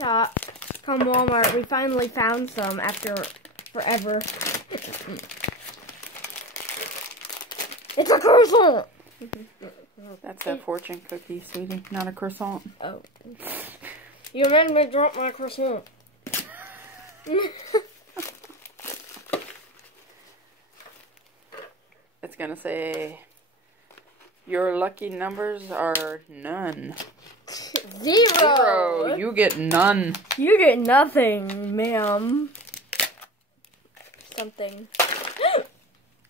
Shop from Walmart. We finally found some after forever. It's a croissant! That's a fortune cookie, sweetie, not a croissant. Oh. You made me drop my croissant. It's gonna say, your lucky numbers are none. Zero! You get none. You get nothing, ma'am. Something.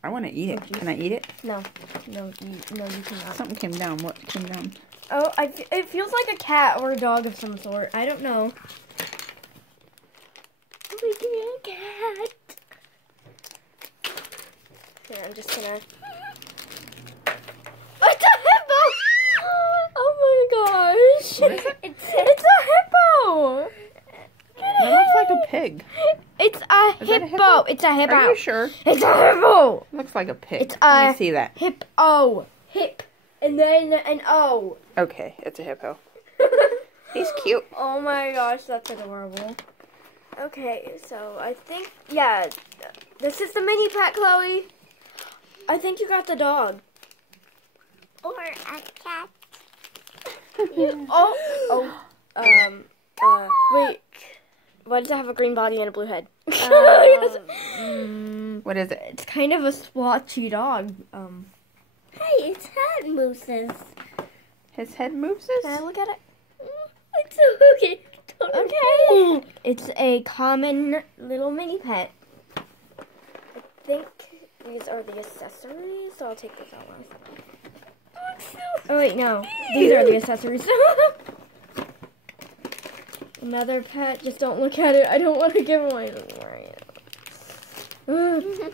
I want to eat it. Can I eat it? No, you cannot. Something came down. What came down? Oh, it feels like a cat or a dog of some sort. I don't know. We get a cat. Here, I'm just gonna. It's a hippo! Oh my gosh! What is it? It's a hippo. It looks like a pig. It's a Is that a hippo. It's a hippo. Are you sure? It's a hippo. Looks like a pig. It's Let a me see that. hippo. Hip, and then an O. Okay, it's a hippo. He's cute. Oh my gosh, that's adorable. Okay, so I think, yeah, this is the mini pet, Chloe. I think you got the dog. Or a cat. Wait. Why does it have a green body and a blue head? What is it? It's kind of a splotchy dog. Hey, its head mooses. His head moves? Can I look at it? It's so okay. Okay. It's a common little mini pet. I think these are the accessories, so I'll take this out last. Oh wait, no. These are the accessories. Another pet. Just don't look at it. I don't want to give away the right. Oh, the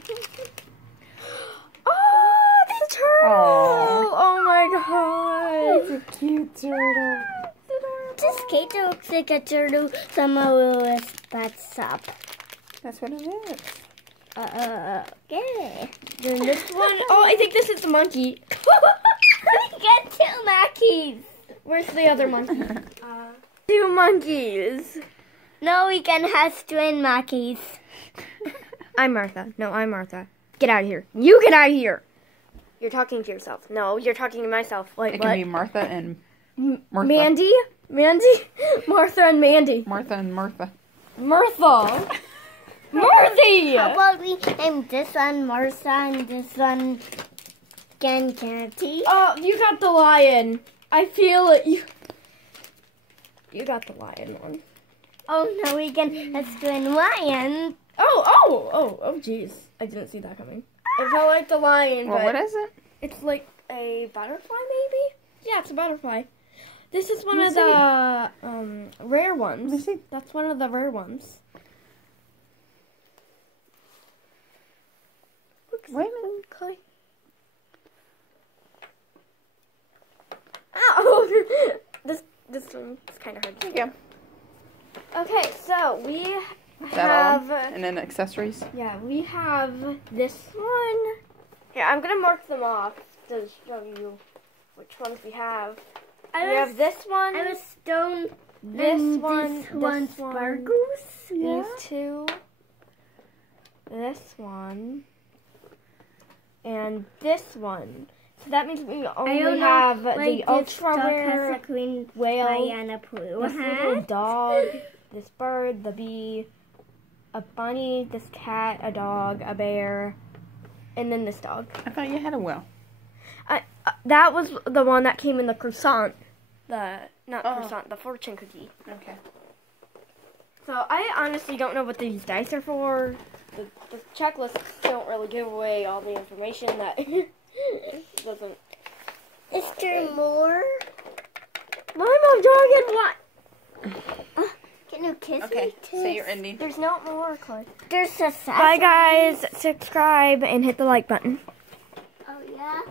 turtle! Aww. Oh my god! It's a cute turtle. This cat looks like a turtle. Someone will spots up. That's what it is. Okay. Then this one. Oh, I think this is the monkey. We get 2 monkeys. Where's the other monkey? 2 monkeys. No, we can have twin monkeys. I'm Martha. No, I'm Martha. Get out of here. You get out of here. You're talking to yourself. No, you're talking to myself. Like It what? can be Martha and Martha. Mandy? Martha and Mandy. Martha and Martha. Martha. Marthy. How about we name this one Martha and this one Candy? Oh, you got the lion. I feel it. You got the lion one. Oh no, we can have twin lion. Oh, jeez. I didn't see that coming. It felt like the lion, Well, but what is it? it's like a butterfly, maybe? Yeah, it's a butterfly. This is one Let of me the rare ones. Let me see. That's one of the rare ones. Wait a minute. Okay. Ow! This one is kind of hard. There you go. Okay, so we Is that all? have... And then accessories. Yeah, we have this one. Here, I'm going to mark them off to show you which ones we have. We have this one. I was stone. This and one. This one sparkles. Yeah. These 2. This one. And this one. So that means we only have the ultra rare has a green whale, and a blue this little dog, this bird, the bee, a bunny, this cat, a dog, a bear, and then this dog. I thought you had a whale. That was the one that came in the croissant. Croissant, the fortune cookie. Okay. So I honestly don't know what these dice are for. The checklists don't really give away all the information that doesn't. Is there more? I'm a dragon. What? Can you kiss Okay, me too? say your ending. There's no more, Chloe. There's a Bye, guys. Subscribe and hit the like button. Oh yeah.